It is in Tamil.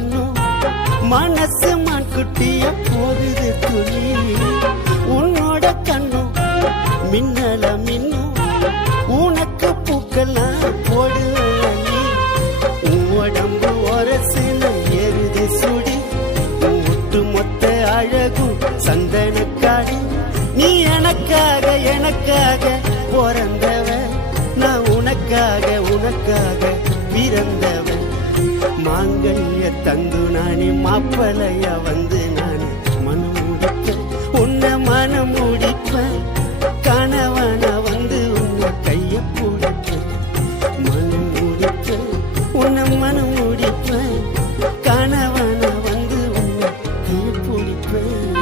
பண்ணும். மனசு மான் குட்டிய போகுது துணி. உன்னோட கண்ணும் மின்னல மின்னும். உனக்கு பூக்கெல்லாம் போடுவேன் உடம்பு ஒரசுல எருது சுடி. ஒட்டு மொத்த அழகும் சந்தனக்காடி. நீ எனக்காக எனக்காக பிறந்தவ நான் உனக்காக உனக்காக மாங்கல்ய தந்து நானே மாப்பிளையா வந்து நானே. மனம் முடிப்பேன் உன்னை மனம் முடிப்பேன் கணவன வந்து உன்னை கைய பிடிப்பேன் மனம் முடிப்பேன் உன்னை மனம் முடிப்பேன் கணவன வந்து உன்னை கைய பிடிப்பேன்